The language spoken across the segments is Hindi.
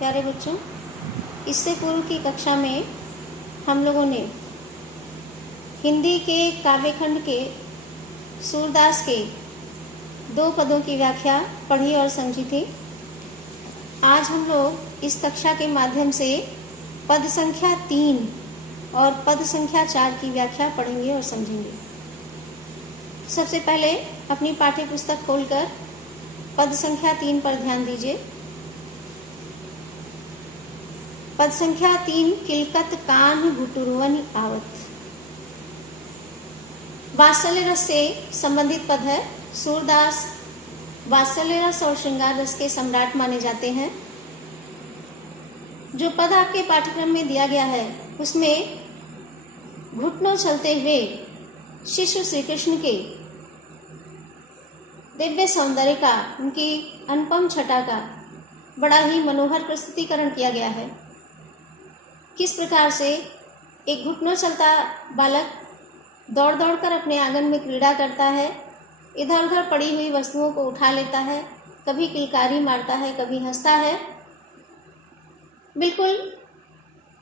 प्यारे बच्चों, इससे पूर्व की कक्षा में हम लोगों ने हिंदी के काव्यखंड के सूरदास के 2 पदों की व्याख्या पढ़ी और समझी थी। आज हम लोग इस कक्षा के माध्यम से पद संख्या 3 और पद संख्या 4 की व्याख्या पढ़ेंगे और समझेंगे। सबसे पहले अपनी पाठ्य पुस्तक खोलकर पद संख्या 3 पर ध्यान दीजिए। पद संख्या 3 किलकत कान घुटुरवन आवत। वात्सल्य रस से संबंधित पद है। सूरदास वात्सल्य रस और श्रृंगार रस के सम्राट माने जाते हैं। जो पद आपके पाठ्यक्रम में दिया गया है उसमें घुटनों चलते हुए शिशु श्री कृष्ण के दिव्य सौंदर्य का, उनकी अनुपम छटा का बड़ा ही मनोहर प्रस्तुतिकरण किया गया है। किस प्रकार से एक घुटनों चलता बालक दौड़ दौड़ कर अपने आंगन में क्रीड़ा करता है, इधर उधर पड़ी हुई वस्तुओं को उठा लेता है, कभी किलकारी मारता है, कभी हंसता है। बिल्कुल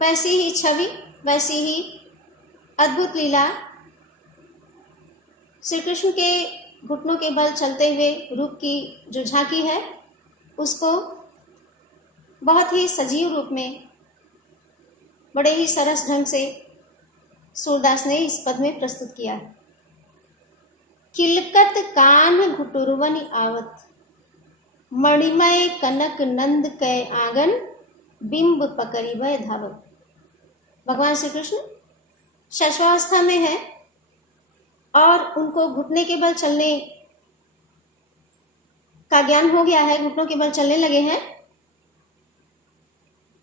वैसी ही छवि, वैसी ही अद्भुत लीला श्री कृष्ण के घुटनों के बल चलते हुए रूप की जो झांकी है उसको बहुत ही सजीव रूप में बड़े ही सरस ढंग से सूरदास ने इस पद में प्रस्तुत किया है। किलकत कान घुटुरवन आवत, मणिमय कनक नंद कै आंगन, बिंब पकड़ी वह धावत। भगवान श्री कृष्ण शैशवावस्था में है और उनको घुटने के बल चलने का ज्ञान हो गया है, घुटनों के बल चलने लगे हैं,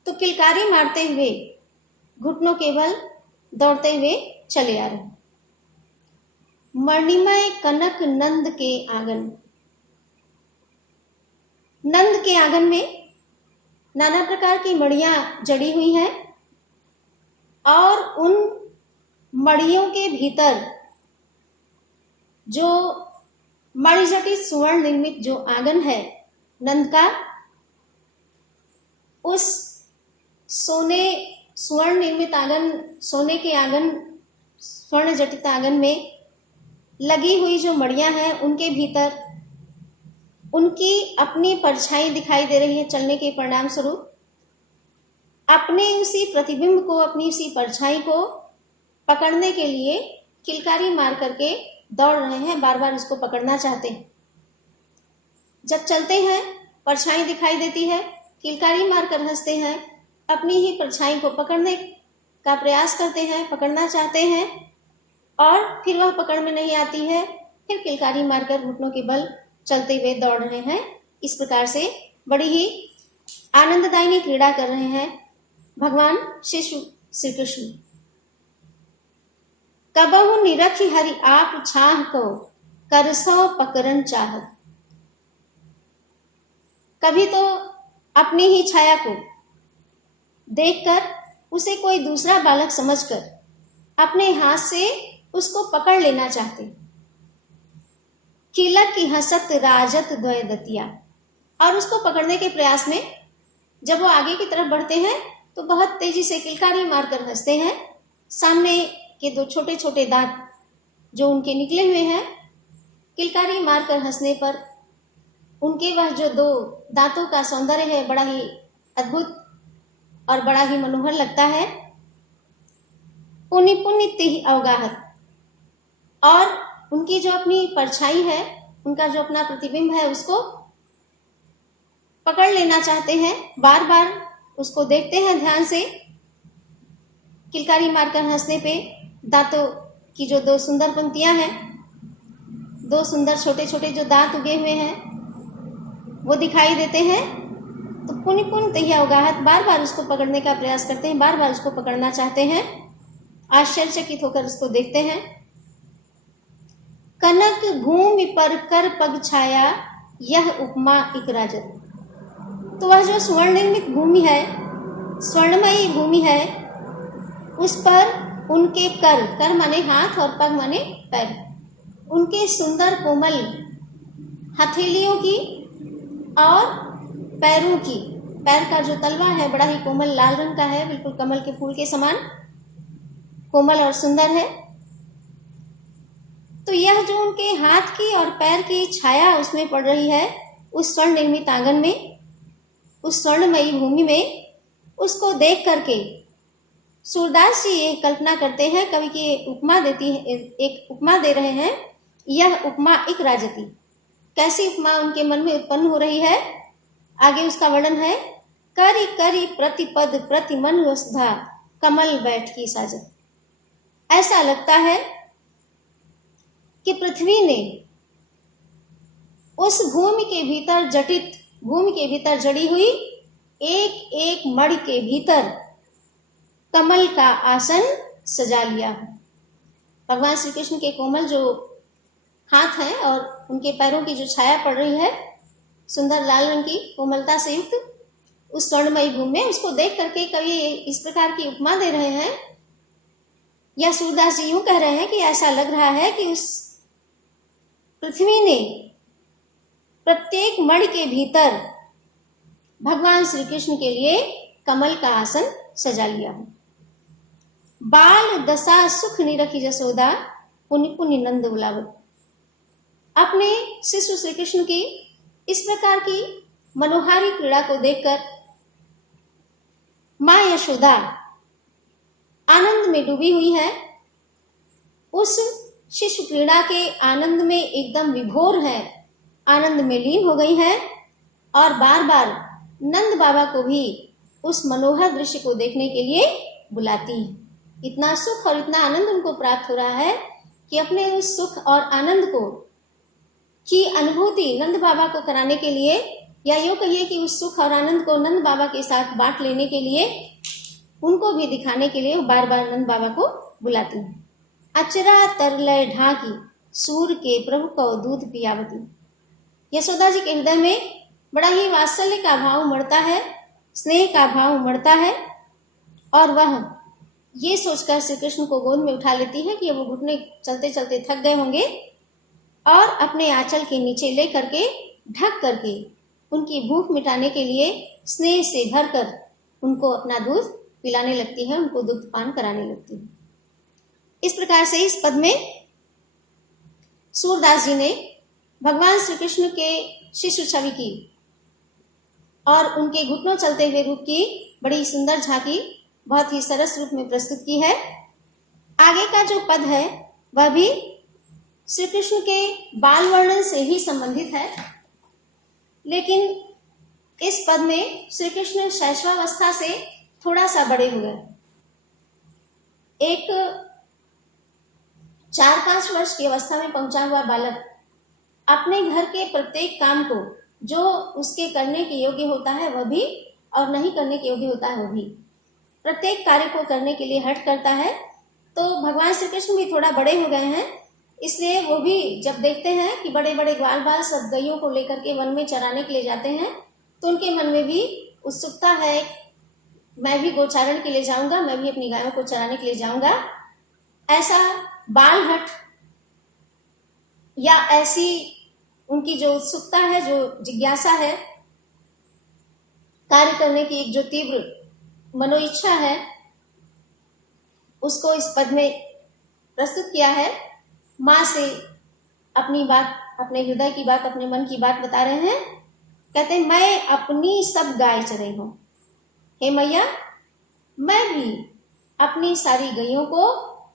तो किलकारी मारते हुए घुटनों के बल दौड़ते हुए चले आ रहे हैं। मणिमय कनक नंद के आंगन। नंद के आंगन में नाना प्रकार की मणियां जड़ी हुई हैं और उन मणियों के भीतर जो मणिजटित सुवर्ण निर्मित जो आंगन है नंद का, उस स्वर्ण निर्मित आंगन, सोने के आंगन, स्वर्ण जटित आंगन में लगी हुई जो मणियां हैं उनके भीतर उनकी अपनी परछाई दिखाई दे रही है। चलने के परिणाम स्वरूप अपने उसी प्रतिबिंब को, अपनी उसी परछाई को पकड़ने के लिए किलकारी मार करके दौड़ रहे हैं, बार बार उसको पकड़ना चाहते हैं। जब चलते हैं परछाई दिखाई देती है, किलकारी मारकर हंसते हैं, अपनी ही परछाई को पकड़ने का प्रयास करते हैं, पकड़ना चाहते हैं और फिर वह पकड़ में नहीं आती है, फिर किलकारी मारकर घुटनों के बल चलते हुए दौड़ रहे हैं। इस प्रकार से बड़ी ही आनंददायी क्रीड़ा कर रहे हैं भगवान शिशु श्री कृष्ण। कबहु निरखि हरि आप छाह को, करसो पकड़न चाहत। कभी तो अपनी ही छाया को देखकर उसे कोई दूसरा बालक समझकर अपने हाथ से उसको पकड़ लेना चाहते। किलक की हसत राजत द्वय दतिया। और उसको पकड़ने के प्रयास में जब वो आगे की तरफ बढ़ते हैं तो बहुत तेजी से किलकारी मारकर हंसते हैं। सामने के 2 छोटे छोटे दांत जो उनके निकले हुए हैं, किलकारी मारकर हंसने पर उनके वह जो 2 दांतों का सौंदर्य है बड़ा ही अद्भुत और बड़ा ही मनोहर लगता है। पुनि पुनि तिहि अवगाहत। और उनकी जो अपनी परछाई है, उनका जो अपना प्रतिबिंब है, उसको पकड़ लेना चाहते हैं, बार बार उसको देखते हैं ध्यान से। किलकारी मारकर हंसने पे दांतों की जो 2 सुंदर पंक्तियां हैं, 2 सुंदर छोटे छोटे जो दांत उगे हुए हैं वो दिखाई देते हैं। तो पुनि पुनि तिहि अवगाहत, बार बार उसको पकड़ने का प्रयास करते हैं, बार बार उसको पकड़ना चाहते हैं, आश्चर्यचकित होकर उसको देखते हैं। कनक भूमि पर कर पग छाया, यह उपमा इक राजत। तो वह जो स्वर्ण निर्मित भूमि है, स्वर्णमयी भूमि है, उस पर उनके कर माने हाथ और पग माने पैर, उनके सुंदर कोमल हथेलियों की और पैरों की पैर का जो तलवा है बड़ा ही कोमल लाल रंग का है, बिल्कुल कमल के फूल के समान कोमल और सुंदर है। तो यह जो उनके हाथ की और पैर की छाया उसमें पड़ रही है, उस स्वर्ण निर्मित आंगन में, उस स्वर्णमयी भूमि में, उसको देख करके सूरदास जी ये कल्पना करते हैं, कवि की उपमा देती है, एक उपमा दे रहे हैं। यह उपमा इक राजती, कैसी उपमा उनके मन में उत्पन्न हो रही है, आगे उसका वर्णन है। करी करी प्रतिपद प्रतिमन वसुधा, कमल बैठ की साजत। ऐसा लगता है कि पृथ्वी ने उस भूमि के भीतर जटित, भूमि के भीतर जड़ी हुई एक एक मण के भीतर कमल का आसन सजा लिया है। भगवान श्री कृष्ण के कोमल जो हाथ हैं और उनके पैरों की जो छाया पड़ रही है सुंदर लाल रंग की कोमलता से युक्त उस स्वर्णमयी भूमि में, उसको देख करके कवि इस प्रकार की उपमा दे रहे हैं, या सूरदास जी यूं कह रहे हैं कि ऐसा लग रहा है कि उस पृथ्वी ने प्रत्येक मण के भीतर भगवान श्री कृष्ण के लिए कमल का आसन सजा लिया है। बाल दशा सुख निरखी जसोदा, पुनि पुनि नंद बुलावत। अपने शिशु श्री कृष्ण की इस प्रकार की मनोहारी क्रीड़ा को देखकर मां यशोदा आनंद में डूबी हुई है, उस शिशु क्रीड़ा के आनंद में एकदम विभोर है, आनंद में लीन हो गई है और बार बार नंद बाबा को भी उस मनोहर दृश्य को देखने के लिए बुलाती है। इतना सुख और इतना आनंद उनको प्राप्त हो रहा है कि अपने उस सुख और आनंद को की अनुभूति नंद बाबा को कराने के लिए, या यूं कहिए कि उस सुख और आनंद को नंद बाबा के साथ बांट लेने के लिए, उनको भी दिखाने के लिए बार बार नंद बाबा को बुलाती है। अचरा तरलय ढाकी, सूर के प्रभु को दूध पियावती। यशोदा जी के हृदय में बड़ा ही वात्सल्य का भाव उमड़ता है, स्नेह का भाव उमड़ता है, और वह ये सोचकर श्री कृष्ण को गोद में उठा लेती है कि वो घुटने चलते चलते थक गए होंगे, और अपने आंचल के नीचे ले करके ढक करके उनकी भूख मिटाने के लिए स्नेह से भरकर उनको अपना दूध पिलाने लगती है, उनको दुग्ध पान कराने लगती है। इस प्रकार से इस पद में सूरदास जी ने भगवान श्री कृष्ण के शिशु छवि की और उनके घुटनों चलते हुए रूप की बड़ी सुंदर झांकी बहुत ही सरस रूप में प्रस्तुत की है। आगे का जो पद है वह भी श्री कृष्ण के बाल वर्णन से ही संबंधित है, लेकिन इस पद में श्री कृष्ण शैशवावस्था से थोड़ा सा बड़े हुए। एक 4-5 वर्ष की अवस्था में पहुंचा हुआ बालक अपने घर के प्रत्येक काम को, जो उसके करने के योग्य होता है वह भी और नहीं करने के योग्य होता है वह भी, प्रत्येक कार्य को करने के लिए हठ करता है। तो भगवान श्री कृष्ण भी थोड़ा बड़े हो गए हैं, इसलिए वो भी जब देखते हैं कि बड़े बड़े ग्वाल बाल सब गायों को लेकर के वन में चराने के लिए जाते हैं, तो उनके मन में भी उत्सुकता है, मैं भी गोचारण के लिए जाऊंगा, मैं भी अपनी गायों को चराने के लिए जाऊंगा। ऐसा बाल हठ या ऐसी उनकी जो उत्सुकता है, जो जिज्ञासा है, कार्य करने की एक जो तीव्र मनोइच्छा है, उसको इस पद में प्रस्तुत किया है। माँ से अपनी बात, अपने हृदय की बात, अपने मन की बात बता रहे हैं। कहते हैं मैं अपनी सब गाय चरे हूं, हे मैया मैं भी अपनी सारी गायों को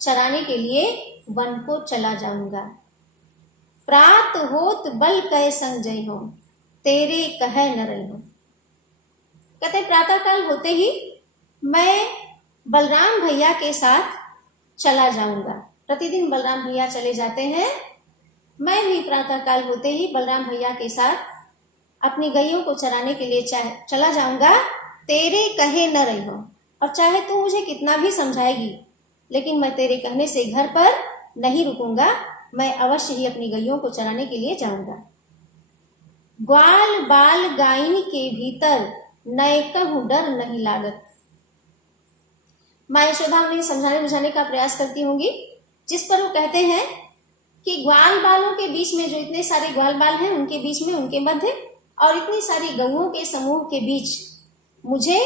चराने के लिए वन को चला जाऊंगा। प्रात होत बल कह संग जय हो, तेरे कह न रही हो। कहते प्रातः काल होते ही मैं बलराम भैया के साथ चला जाऊंगा। प्रतिदिन बलराम भैया चले जाते हैं, मैं भी प्रातः काल होते ही बलराम भैया के साथ अपनी गायों को चराने के लिए चला जाऊंगा। तेरे कहे न रही हो, और चाहे तू मुझे कितना भी समझाएगी, लेकिन मैं तेरे कहने से घर पर नहीं रुकूंगा, मैं अवश्य ही अपनी गायों को चराने के लिए जाऊंगा। ग्वाल बाल गायन के भीतर नए कहूं डर नहीं लागत। माँ यशोदा उन्हें समझाने बुझाने का प्रयास करती होंगी, जिस पर वो कहते हैं कि ग्वाल बालों के बीच में, जो इतने सारे ग्वाल बाल हैं उनके बीच में, उनके मध्य, और इतनी सारी गऊओं के समूह के बीच मुझे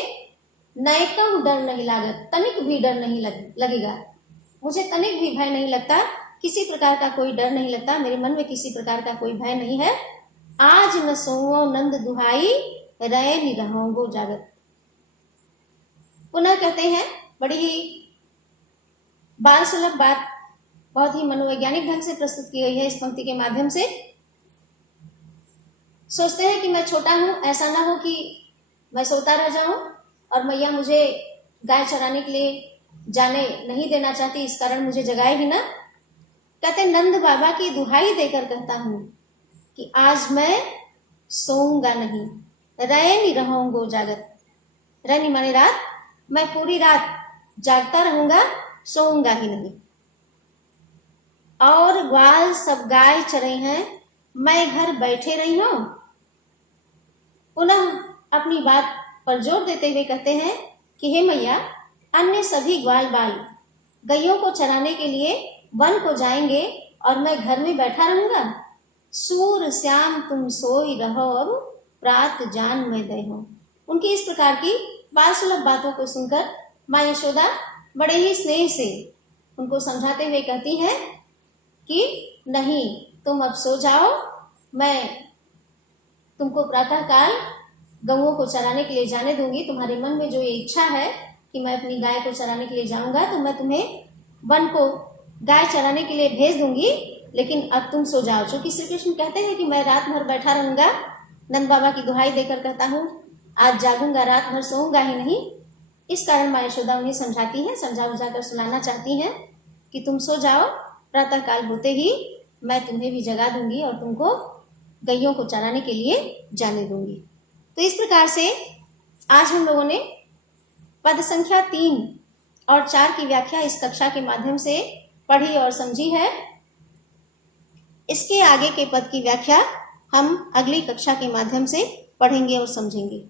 नैकम डर नहीं लागत, तनिक भी डर नहीं लगेगा, मुझे तनिक भी भय नहीं लगता, किसी प्रकार का कोई डर नहीं लगता, मेरे मन में किसी प्रकार का कोई भय नहीं है। आज न सोओ नंद दुहाई, रहे निरहोगो जागत। पुनः कहते हैं, बड़ी ही बाल सुलभ बात, बहुत ही मनोवैज्ञानिक ढंग से प्रस्तुत की गई है इस पंक्ति के माध्यम से। सोचते हैं कि मैं छोटा हूं, ऐसा ना हो कि मैं सोता रह जाऊं और मैया मुझे गाय चराने के लिए जाने नहीं देना चाहती, इस कारण मुझे जगाए ही ना। कहते नंद बाबा की दुहाई देकर कहता हूं कि आज मैं सोऊंगा नहीं, रैनी रहूंगो जागत। रैनी माने रात, मैं पूरी रात जागता रहूंगा, सोऊंगा ही नहीं। और ग्वाल सब गाय चरे हैं, मैं घर बैठे रही हूं। पुनः अपनी बात पर जोर देते हुए कहते हैं कि हे मैया, अन्य सभी ग्वाल बाल गैयों को चराने के लिए वन को जाएंगे और मैं घर में बैठा रहूंगा। सूर श्याम तुम सोई रहो, अब प्रात जान मैं दे हो। उनकी इस प्रकार की बाल सुलभ बातों को सुनकर माँ यशोदा बड़े ही स्नेह से उनको समझाते हुए कहती हैं कि नहीं, तुम अब सो जाओ, मैं तुमको प्रातः काल गौओं को चराने के लिए जाने दूंगी। तुम्हारे मन में जो ये इच्छा है कि मैं अपनी गाय को चराने के लिए जाऊंगा, तो मैं तुम्हें वन को गाय चराने के लिए भेज दूंगी, लेकिन अब तुम सो जाओ। चूंकि श्री कृष्ण कहते हैं कि मैं रात भर बैठा रहूंगा, नंद बाबा की दुहाई देकर कहता हूँ आज जागूंगा, रात भर सोऊंगा ही नहीं। इस कारण माँ यशोदा उन्हें समझाती है, समझा बुझा कर सुलाना चाहती हैं कि तुम सो जाओ, प्रातः काल होते ही मैं तुम्हें भी जगा दूंगी और तुमको गैयों को चराने के लिए जाने दूंगी। तो इस प्रकार से आज हम लोगों ने पद संख्या 3 और 4 की व्याख्या इस कक्षा के माध्यम से पढ़ी और समझी है। इसके आगे के पद की व्याख्या हम अगली कक्षा के माध्यम से पढ़ेंगे और समझेंगे।